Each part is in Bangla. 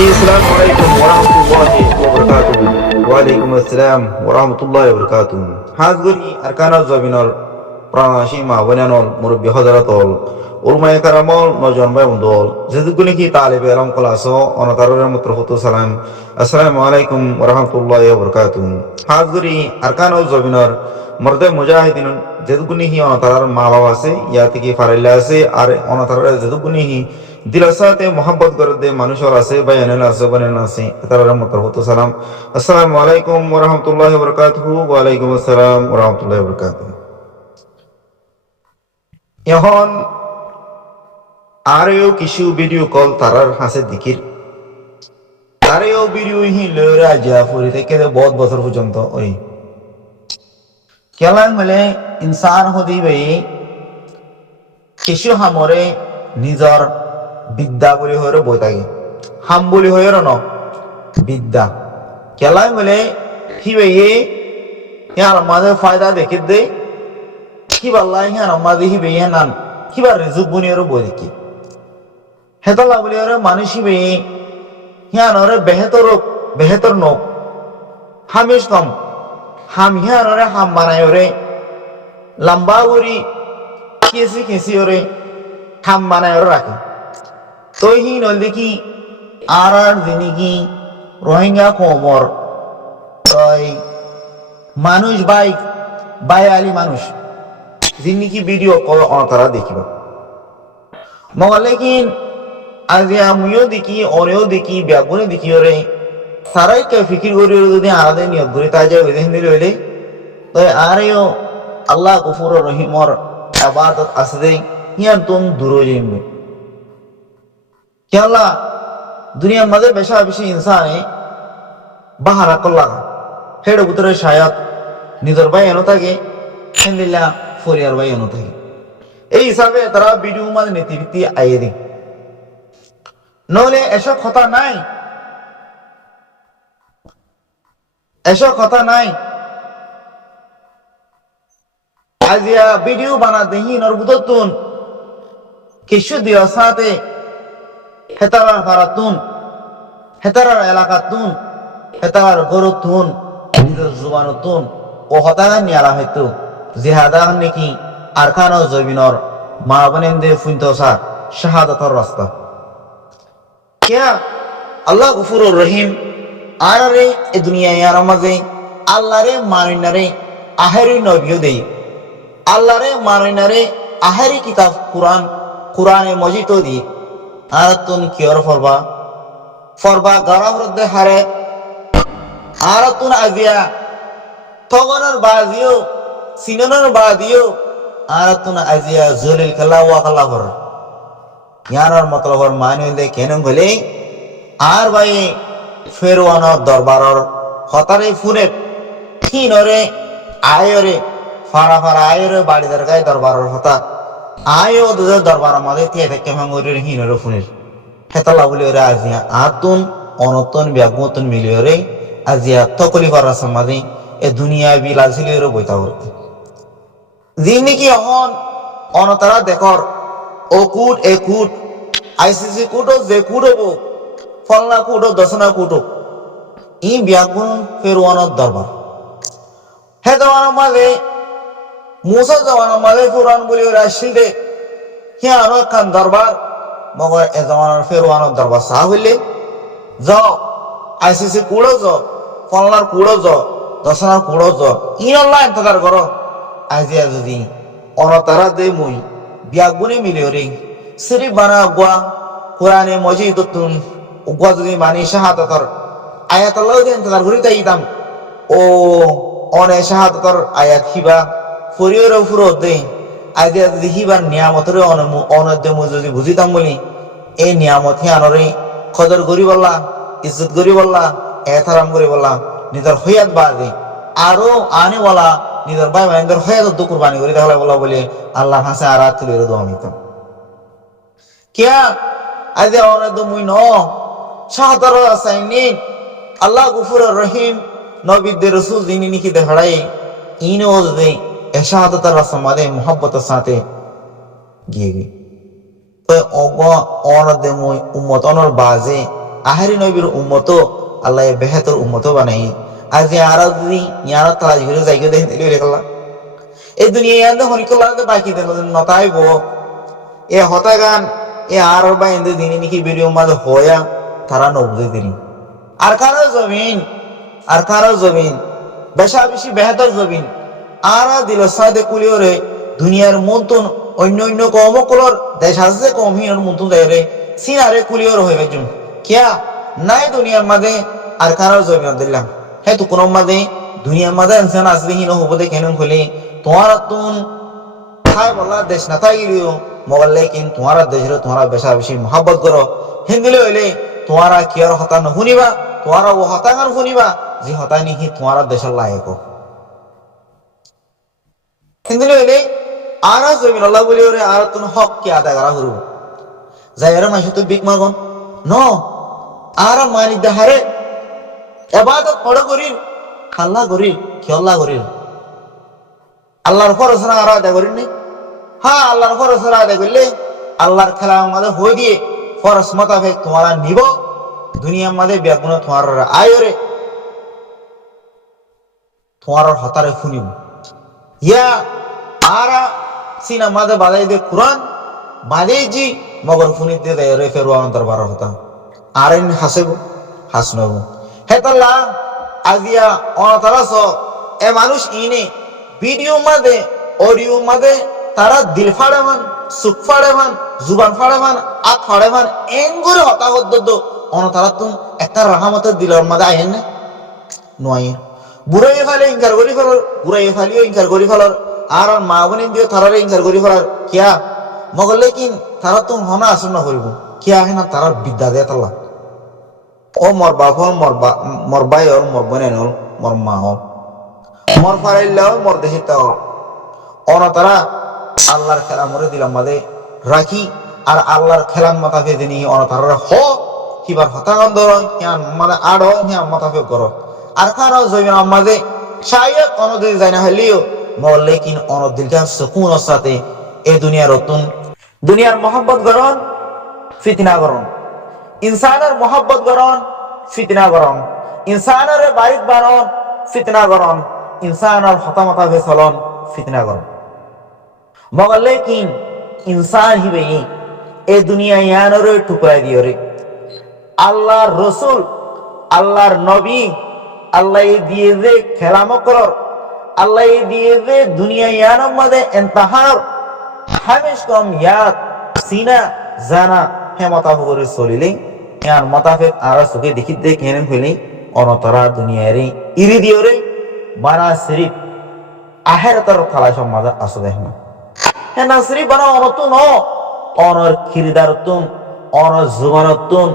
जी अस्सलाम वालेकुम वरहमतुल्लाहि वबरकातुहू ওয়ালাইকুম আসসালাম ওরহমতুল্লাহ বরকাতুহ হাজগরি আরকানাল জবিনর প্রাণাসী মা বনানল মুরব্বী হজরতল উলমায়ে কারামল নজন ভাই বন্ধুল যেগুলি কি তালিবে এলম ক্লাস অনতারের মতো হতো সালাম আসসালামু আলাইকুম ওরহমতুল্লাহ বরকাতুহ হাজগরি আরকানাল জবিনর মর্দে মুজাহিদিন যেগুলি হি অনতারার মা বাবা আছে ইয়া থেকে ফারাইলা আছে আর অনতারের যেগুলি হি দিলের সাথে মোহাম্মত করে দে মানুষের আছে বায়ানের আছে বানানের আছে তার মতো হতো সালাম আসসালামু আলাইকুম ওরহমতুল্লাহ বরকাতুহু ওয়ালাইকুম আসসালাম ওরহমতুল্লাহ বরকাতুহু এখন আরও কিছু ভিডিও কল তারার হাসে দিকির তারেও ভিডিও হি লরা যা ফুরি থেকে বহুত বছর পর্যন্ত ওই কেলা মেলে ইনসান হদি ভাই কিছু হামরে নিজর বিদ্যা বলি হয়ে বই থাকে হাম বলি হয়ে ন বিদ্যা কেলাই বলে কি ভাইয়ে ইয়ার আমাদের ফায়দা দেখে দে কি বাল্লা ইয়ার আমাদের হি ভাইয়া নান কিবা রেজুক বুনিয়ারও বই দেখি হেতলা বলি ওরে মানুষ হি ভাইয়ে ইয়ার ওরে বেহেতর নোক হামিস কম হাম ইয়ার ওরে হাম বানায় ওরে লম্বা উড়ি কেসি ওরে হাম বানায় ওরে রাখে তো হি নল দেখি আর জিনিকি রোহিঙ্গা কোমর মানুষ বাই আলি মানুষ জিনিকি ভিডিও কল তারা দেখিব মগর লেকিন আজি আমিও দেখি অনেও দেখি ব্যাগুনে দেখি ওরে তারাই কে ফিকির করি যদি আলাদা নিয়োগ করি তাই যায় ওই দিন হইলে তো আরেও আল্লাহ গফুর রহিমর আবাদত আছে দে হিয়ান তুম দূর যাইবে কেলা দুনিয়ার মাঝে বেশি ইনসানে বাহারা করলা হেড ভিতরে শায়দ নিজের ভাই এনো থাকে হেন্দিল্লা ফরিয়ার ভাই এনো থাকে এই হিসাবে তারা ভিডিও মাঝে নীতিভিত্তি আইয়ে দিন নহলে এসব কথা নাই আজিয়া ভিডিও বানা দেহি নরবুতন কিছু দিও সাথে হেতারার ফারাতুন হেতারার এলাকাতুন হেতারার গরুতুন নিজের জুবানুতুন ও হতাগা নিয়ালা হয়তো জিহাদা নাকি আরকান জমিনর মা বনেন্দে ফুইন্তসা শাহাদাতর রাস্তা क्या अल्लाह गफूर रहीम আর রে এ দুনিয়া ইয়ার মাঝে আল্লাহ রে মানিনারে আহেরি নবিও দেই আল্লাহ রে মানিনারে আহেরি কিতাব কুরআনে মজিদ দি আর তুন কিয়র ফরবা গরম রদ্দে হারে আর তুন আজিয়া তগনের বাজিও সিননের বাদিও আর তুন আজিয়া জলিল কাল্লা ওয়া কাল্লা হর ইয়ানোর মতলবর মানে দে কেন বলে আর ভাই ফেরওয়ানোর দরবারর হতারে ফুরে কিনরে আয়রে ফারা আয়রে বাড়ি দরগায় দরবারর হতা আয়ো দুধের দরবার আমাদের দিয়ে থেকে ভাঙরের হিনরে ফুনের হেতালা বলে ওরে আজিয়া আতুন অনতন ব্যাগমতন মিলিয়ে রে আজিয়া তকলি করার সমাধি এ দুনিয়া বিলাসিলি রে বইতা করতে যিনি কি অনতারা দেখর ও কুট এ কুট আইসিসি কুটো যে কুট হবো ফলনা কুটো দশনা কুটো ই ব্যাগুন ফেরওয়ানোর দরবার হে জওয়ানোর মাঝে মুসা জওয়ানোর মাঝে ফেরওয়ান বলি ওরা আসছিল দে হে আরো খান দরবার মগর এ জওয়ানোর ফেরওয়ানোর দরবার সাহ হইলে যাও আইসিসি কুড়ো যাও ফলনার কুড়ো যাও দশনার কুড়ো যাও ই আল্লাহ ইন্তজার করো আজিয়া যদি অনতারা দে মুই ব্যাগুনে মিলে রে সিরি বানা গুয়া কোরআনে মজিদ তুন উগুয়া যদি মানি শাহাদাতর আয়াত আল্লাহ দিয়ে ইন্তজার করি তাইতাম ও অনে শাহাদাতর আয়াত হিবা ফরিয়র ফুরো দে আজিয়া যদি হিবার নিয়ামতরে অনদ্য মুই যদি বুঝিতাম বলি এই নিয়ামত হি আনরে কদর করি বললা ইজ্জত করি বললা এহতারাম করি বললা নিজের হইয়াত বাদে আরো আনে বলা নিজের ভাই বোনদের হয়ে তো কুরবানি করি তাহলে বলা বলে আল্লাহ হাসে আর তুলে দোয়া নিতাম কিয়া আজ অনেক মুই ন শাহাদার আসাইনি আল্লাহ গফুর রহিম নবীদের রাসূল যিনি নিকি দেখাড়াই ইনো দে এ শাহাদাতার রাসমাদে মোহাব্বতের সাথে গিয়ে তো অগ অনদে মুই উম্মত অনর বাজে আহারি নবীর উম্মত আল্লাহ বেহেতর উম্মত বানাই আজ আর যদি ইয়ার তালা ঘুরে যাই দেখেন দিলে গেলাম এই দুনিয়া ইয়াতে হরিকল্লা বাকি দেন নতাইব এ হতাগান এ আর বাইন্দে দিনে নাকি ভিডিও মাঝে হয়া তারা নবুঝে দিনি আর কারো জমিন বেশা বেশি বেহতর জমিন আরা দিল সাদে কুলিওরে দুনিয়ার মন্তন অন্য কমকলর দেশ আছে কমহিনের মন্তন দেয় রে সিনারে কুলিওর হয়ে জুন কিয়া নাই দুনিয়ার মাঝে আর কারো জমিন দিলাম হ্যাঁ তো কোন মাঝে দুনিয়ার মাঝে ইনসান আসলে হিন হবো দে কেন হলে তোমার তুন খায় বলা দেশ না তাই গেলিও মোবাইল লেকিন তোমার দেশের তোমার বেশা বেশি মহাব্বত করো হিন্দিলে হইলে তোমারা কিয়ার হতা ন শুনিবা তোমারা ও হতাঙ্গার শুনিবা যে হতাই নাকি তোমার দেশের লায়ক হিন্দিলে হইলে আর জমিন আল্লাহ বলি ওরে আর তুমি হক কে আদায় করা করব যাই আর মাসে তো বিক মাগন ন আর মানি দেহারে এবাদত পড়ো করিল খাল্লা করিল খেলা করিল আল্লাহর ফরজ না আর আদায় করিল নি হ্যাঁ আল্লাহর ফরজ আদায় করলে আল্লাহর খেলা আমাদের হয়ে দিয়ে ফরজ মোতাবেক তোমারা নিব দুনিয়ার মাঝে ব্যাগুণ তোমার আয়রে তোমার হতারে শুনিব ইয়া আরা সিনা মাঝে বাজাই দে কোরআন বাজাই জি মগর ফুনি দে রে ফেরু অন্তর বার হতা আর হাসেব হাসনব হেতাল্লা আজিয়া অনতারাস এ মানুষ ইনে ভিডিও মাঝে অডিও মাঝে তারা দিল ফাড়ে মান সুখ ফাড়ে মান জুবান ফাড়ে মান আত ফাড়ে মান এন করে হতা হদ্দ অনতারা তুম একটা রাহামতের দিলর মাঝে আইন না নয় বুড়াই ফালে ইনকার করি ফেলার বুড়াই ফালিও ইনকার করি ফেলার আর মা বোন দিয়ে তারারে ইনকার করি ফেলার কিয়া মগলে কিন তারা তুম হনা আসন না করিব কিয়া হে না তারার বিদ্যা দেয় তাল্লা ও মর বাপ হল মর বাই হল মর বোন হল মর মা হল মর ফারাইল্লা হল মর দেশে তা হল অনতারা আল্লাহর খেলা মরে দিলাম মাঝে রাখি আর আল্লাহর খেলার মাথা ফেঁদে নিয়ে অনতারা হ কিবার হতাগন ধর হিয়ান মানে আড় হিয়ান মাথা ফেক করো আর কারো জমিন মাঝে শায়ক অনদিল যায় না হইলেও মরলে কিন অনদিলটা সুকুনের সাথে এই দুনিয়ার রতন দুনিয়ার মহব্বত গরণ ফিতনা গরণ ইনসানের মহব্বত গরণ ফিতনা গরণ ইনসানের বাড়িত বারণ ফিতনা গরণ ইনসানের হতামতা ফেসলন ফিতনা গরণ মগলে কিন ইনসান হিবে এই দুনিয়া ইয়ানরে টুকরাই দিও রে আল্লাহর রসুল আল্লাহর নবী আল্লাহ দিয়ে যে খেলাম করর আল্লাহ দিয়ে যে দুনিয়া ইয়ানের মধ্যে এন্তাহার হামেশ কম ইয়াদ সিনা জানা হে মাতাফ করে চলিলে ইয়ার মাতাফেক আর চোখে দেখি দে কেন হইলে অনতরা দুনিয়ারে ইরি দিও রে বানা শরীফ আহেরতর খালা সমাজ আসো দেখ না হে না শরীফ বানা অনতুন অনর খিরদারতুন অনর জুবানতুন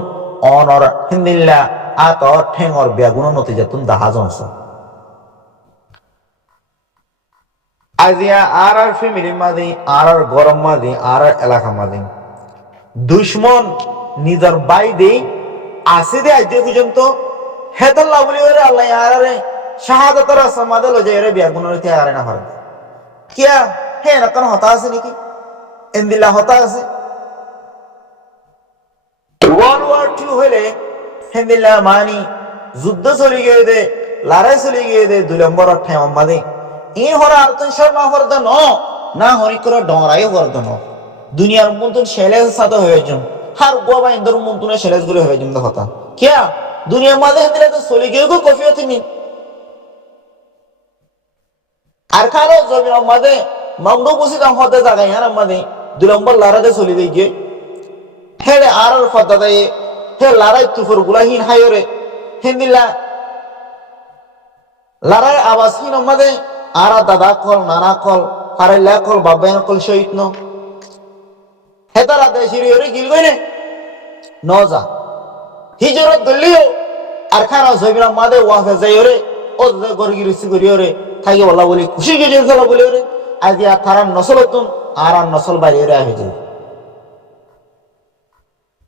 অনর হিন্দিল্লা আত ঠেঙর বেগুন নতিজাতুন দাহাজনস আজিয়া আর ফ্যামিলি মাঝে আর গরম মাঝে আর এলাকা মাঝে দুশ্মন নিজের বাই দে আসে দে আজ পর্যন্ত হেতাল্লাহ বলি ওরে আল্লাহ আরে শাহাদাতের সমাদে লজে রে বেগুন রইতে আরে না হয় কিয়া হে না কোন হতা আছে নাকি ইন্দিল্লাহ হতা আছে ওয়ার্ল্ড ওয়ার 2 হলে হিন্দিল্লাহ মানি যুদ্ধ চলে গিয়ে দে লড়াই চলে গিয়ে দে 2 নম্বর ঠেম মাঝে ই হরা আলতন শর্মা হরদ ন না হরি করে ডরাই হরদ ন দুনিয়ার মন্তন শেলেজ সাথে হয়ে যাম হার গোবা ইন্দর মন্তনে শেলেজ গুলো হয়ে যাম কথা কিয়া দুনিয়ার মাঝে হিন্দিলা তো চলে গিয়ে গো কফি হতিনি আর কারো জমির মাঝে মামদো বসি দাম হতে জায়গায় ইয়ার মাঝে 2 নম্বর লড়াইতে চলে গিয়ে হেরে আর ফদা দেয় হে লড়াই তুফর গুলাহীন হায়রে হিন্দিলা লড়াই আওয়াজ হিন মাঝে আরা দাদা কল নানা কল ফারাইলা কল বাবায়ন কল শহীদ ন হেতারা দেশিরি ওরে গিল গইনে নজা হিজরত দলিও আর খানা জমিরা মাদে ওয়াফে যাই ওরে ও যে গরগিরিসি করি ওরে থাকি বলা বলি খুশি গিয়ে চলা বলি ওরে আজ আর থারান নসলতুন আর নসল বাড়ি ওরে আহে যাই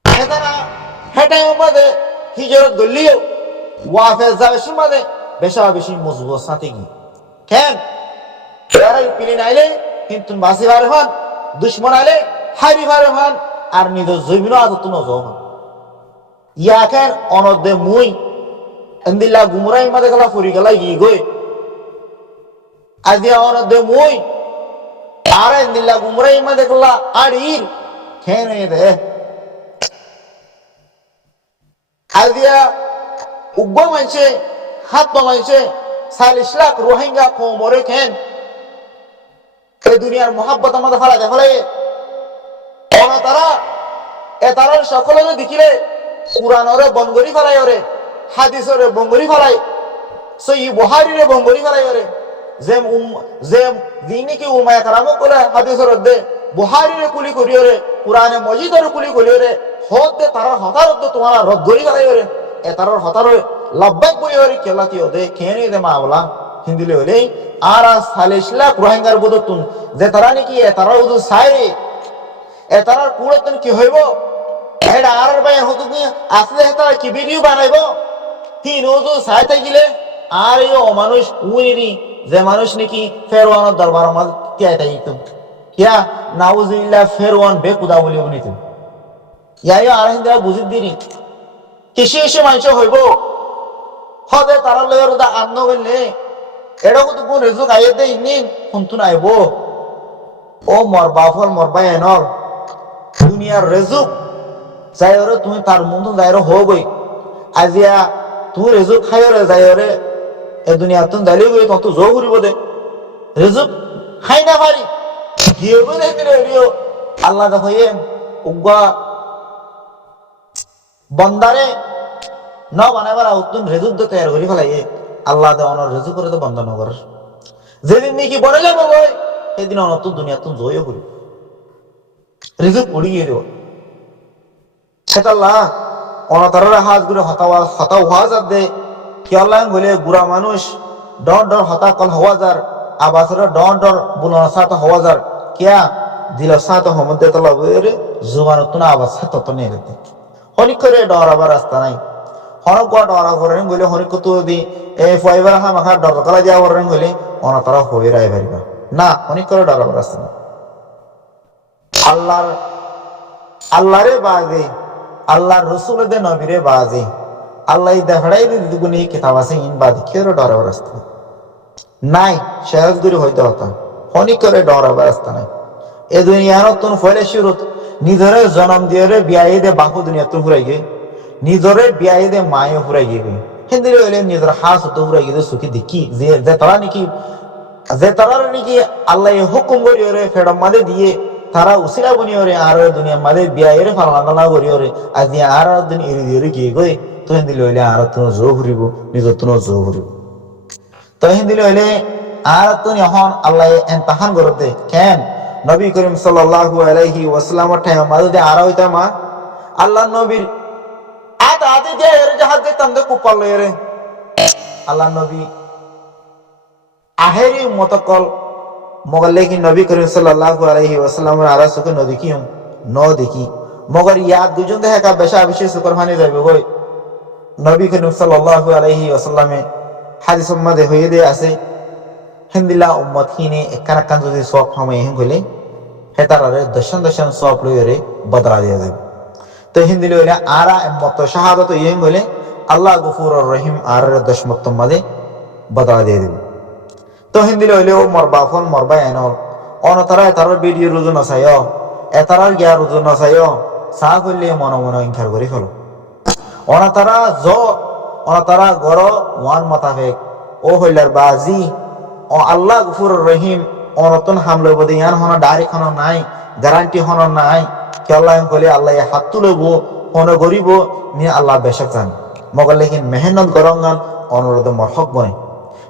হেতারা হেটাই মাদে হিজরত দলিও ওয়াফে যাবে মাদে বেশা বেশি মজবুত সাথে কি কেন এরাই পিলি নাইলে কিন্তু বাসিবার হন দুশ্মন আইলে হারিবার হন আর নিজ জৈবিন আদত নজর ইয়াকেন অনদে মুই এন্দিল্লা গুমরাই মাদে গলা ফুরি গলা ই গই আজিয়া অনদে মুই আর এন্দিল্লা গুমরাই মাদে গলা আড়ির খেনে দে আজিয়া উগ্র মানছে হাত মানছে 40 লাখ রোহিঙ্গা কোমরে খেন এই দুনিয়ার মোহাব্বত আমাদের ফেলা যায় ফেলাই তারা এতারার সকলে দেখিলে কুরআনরে বনগরি ফেলাই ওরে হাদিসরে বঙ্গরি ফেলাই সই বুখারীরে বঙ্গরি ফেলাই ওরে যে দিনে কি উমায়া কারামো কলে হাদিসর দে বুখারীরে কুলি করি ওরে কুরআনে মজিদরে কুলি করি ওরে হদ দে তারার হতার দে তোমার রদ গরি ফেলাই ওরে এতারার হতার লব্বাক বই ওরে কেলাতি ওদে কেনে দে মাওলা হিন্দিলে হলে আর 40 লাখ রোহিঙ্গার বদতুন যে তারা নাকি এতারা উদু সাইরে এতারার কুড়তন কি হইব এটা আর ভাই হতো কি আসলে তারা কি ভিডিও বানাইব তিন উদু সাই থাকিলে আর এই অমানুষ উইরি যে মানুষ নাকি ফেরওয়ানের দরবারের মধ্যে তিয়াই থাকিত কিয়া নাউজুবিল্লাহ ফেরওয়ান বেকুদা বলি উনিত ইয়াই আর হিন্দা বুঝি দিনি কিসে এসে মানুষ হইব হদে তারা লয়ের দা আন্ন বললে এটা কত কোন রেজুক আইয়ে দে ইনিন শুনতুন আইব ও মর বাফল মর বাই এনর দুনিয়ার রেজুক যাইরে তুমি তার মতো যাইরে হবই আজিয়া তুই রেজুক খাইরে যাইরে এ দুনিয়া তুন দালি গই তত জো ঘুরিব দে রেজুক খাই না পারি গিয়েও দেখতে রেডিও আল্লাহ দেখো এ উগা বন্দারে ন বানাবার আউতুন রেজুক দে তৈরি করি ফেলাই আল্লাহ দে অনর রেজুক করে তো বন্ধ নগর যেদিন নাকি বনে যাবো গই সেদিন অনত দুনিয়া তুন জয়ও করি রিজুক পড়ি গিয়ে দেব সেটাল্লাহ অনাতারের হাত ঘুরে হতা হওয়া যার দে কি আল্লাহ বলে বুড়া মানুষ ডর ডর হতা কল হওয়া যার আবাসের ডর ডর বুলন সাত হওয়া যার কিয়া দিল সাত হমদে তলা বইরে জুবান তুনা আবাস সাত তো নিয়ে যেতে হনিক করে ডর আবার রাস্তা নাই হনক গা ডরা করেন বলে হনিক তো দি এই ফাইবার হা মাখা ডর কলা দিয়া করেন বলে অনাতারা হয়ে রায় পারিবা না হনিক করে ডর আবার রাস্তা নাই আল্লাহরে বাজে আল্লাহর রসুল দে নবীরে বাজে আল্লাহ দেখাই দুগুনি কিতাব আছে ইন বাদে কেউ ডরাবার রাস্তা নাই শেষ গুরি হইতে হতা হনিক করে ডরাবার রাস্তা নাই এ দুনিয়ার তুন ফলে শুরু নিজরে জন্ম দিয়ে বিয়াই দে বাপু দুনিয়া তুন ফুরাই গে নিজরে বিয়াই দে মায়ে ফুরাই গে হিন্দি হইলে নিজের হাস হতো ফুরাই গে সুখী দেখি যে তারা নাকি আল্লাহ হুকুম করি ওরে ফেরম মাদে দিয়ে তারা উসিলা বনি ওরে আর দুনিয়া মাদে বিয়াইরে ফালানা করি ওরে আজ আর দিন এরি দিয়ে গিয়ে গই তো হিন্দি লইলে আর তুন জো ঘুরিব নিজের তুন জো ঘুরিব তো হিন্দি লইলে আর তুন এখন আল্লাহ এমতাহান করতে কেন নবী করিম সাল্লাল্লাহু আলাইহি ওয়াসাল্লামের টাইম মাদে আর হইতা মা আল্লাহ নবীর আদি দিয়ে এর জাহাজ দে তন্দে কুপাল লইরে আল্লাহ নবী আহেরি মতকল মগর लेकिन नबी करीम सल्लल्लाहु अलैहि वसल्लम आरा सुके न देखी हम न देखी मगर याद दुजन दे का बेशा विशेष कुरबानी जाबे गय नबी करीम सल्लल्लाहु अलैहि वसल्लम हादिस मदे होय दे আছে হিন্দিলা উম্মত হিনে একখানা কান যদি সব সময় হেন কইলে হেতারারে দশন দশন সব লইরে বদলা দিয়া যাবে তো হিন্দি লইলে আরা উম্মত শাহাদাত ইহেন কইলে আল্লাহ গফুরুর রহিম আর দশমত মদে বদলা দিয়ে দিবে তো হিন্দি লইলে ও মরবা ফল মরবা এনল অনতারা এতার ভিডিও রুজু নসায় এতারার গিয়া রুজু নসায় সা করলে মন মন ইনকার করে ফেলো অনতারা গড় ওয়ান মোতাবেক ও হইলার বাজি ও আল্লাহ গফুরুর রহিম অনতন হামলে বদে ইয়ান হন ডাইরেক্ট হন নাই গ্যারান্টি হন নাই কি আল্লাহ কইলে আল্লাহ হাত তুলব হন গরিব নি আল্লাহ বেশক জান মগর লেকিন মেহনত গরঙ্গান অনুরোধ মরহক বনে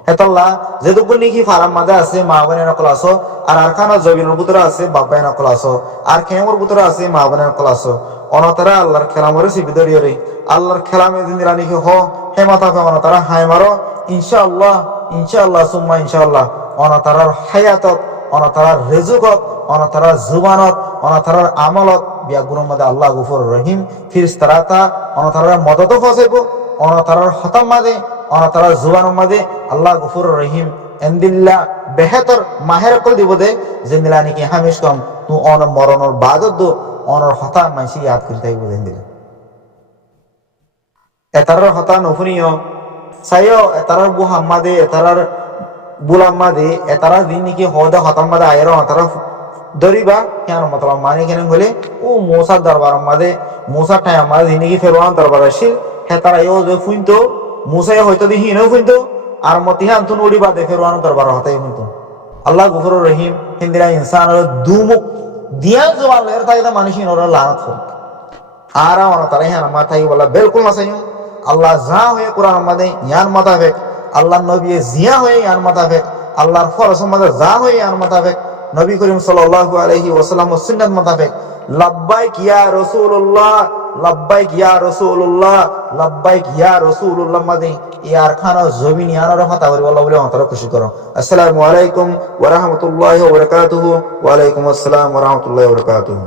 হেতাল্লাহ যেটুকু নাকি ফারাম মাদে আছে মা বোনের নকল আসো আর আরখানা জবিনের ভিতরে আছে বাবাই নকল আসো আর খেমর ভিতরে আছে মা বোনের নকল আসো অনতারা আল্লাহর খেলামরে সিবিদরিয়রে আল্লাহর খেলামে দিন রানিকে হ হে মাথা ফে অনতারা হাই মারো ইনশাআল্লাহ সুম্মা ইনশাআল্লাহ অনতারার হায়াতত অনতারার রিজুকত অনতারার জুবানত অনতারার আমলত বিয়া গুণের মধ্যে আল্লাহ গফুর রহিম ফিরিস্তারাতা অনতারার মদত ফসাইব অনতারার খতম মাদে অনতারার জুবানের মধ্যে আল্লাহ গফুর রহিম এন্দিল্লাহ বেহতর মাহের কল দিব দে জিন্দিলা নাকি হামিশ কম তু অন মরণর বাদত দো অনর হতা মানসি ইয়াদ করি থাকবো জিন্দিলা এতারার হতা নফুনিও সাইও এতারার বু হাম্মাদে এতারার বুলাম্মাদে এতারা দিন নাকি হদে হতাম্মাদে আয়ের তারা দরিবা কেন মতলব মানে কেন বলে ও মোসার দরবার আমাদে মোসার টাইম আমাদের দিন নাকি ফেরোয়ান দরবার আসিল হ্যাঁ তারা এও যে ফুইতো মোসাই হয়তো দেখি এনেও ফুইতো আর মতিহা আন্তন উড়ি বাদে ফেরোয়ান দরবার হতাই ফুইতো আল্লাহ গফুরুর রহিম হিন্দিরা ইনসান দুমুখ দিয়া জবান এর তাই মানুষ ওরা লানত ফুল আর আমার তারা হ্যাঁ আমার তাই বলা বিলকুল না চাই আল্লাহ যা হয়ে কোরআন আমাদে ইয়ান মাতাবেক আল্লাহ নবী জিয়া হয়ে ইয়ান মাতাবেক আল্লাহর ফরজ আমাদের যা হয়ে ইয়ান মাতাবেক নবী করিম সাল্লাল্লাহু আলাইহি ওয়াসাল্লাম সুন্নাত মাতাবেক লাব্বাইক ইয়া রাসূলুল্লাহ লাব্বাইক ইয়া রাসূলুল্লাহ লাব্বাইক ইয়া রাসূলুল্লাহ মাদে ইয়ার খানা জমিন ইয়ানার কথা বলি আল্লাহ বলে আমাদের খুশি করো। আসসালামু আলাইকুম ওয়া রাহমাতুল্লাহি ওয়া বারাকাতুহু। ওয়া আলাইকুম আসসালাম ওয়া রাহমাতুল্লাহি ওয়া বারাকাতুহু।